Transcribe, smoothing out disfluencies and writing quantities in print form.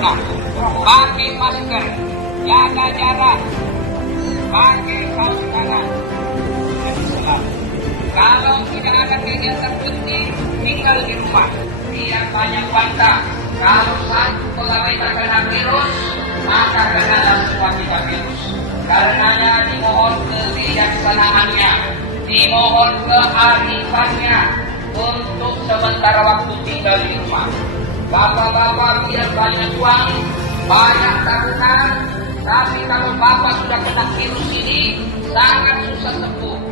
corona. Pakai masker, jaga jarak, pakai sarung tangan. Kalau tidak ada kegiatan penting, tinggal di rumah. Tidak banyak bantah. Kalau satu pegawai terkena virus, maka kenalah semua kita virus. Karenanya dimohon kebijaksanaannya, dimohon kearifannya untuk sementara waktu tinggal di rumah. Bapak-bapak biar banyak uang, banyak tabungan, tapi kalau bapak sudah kena virus ini sangat susah sembuh.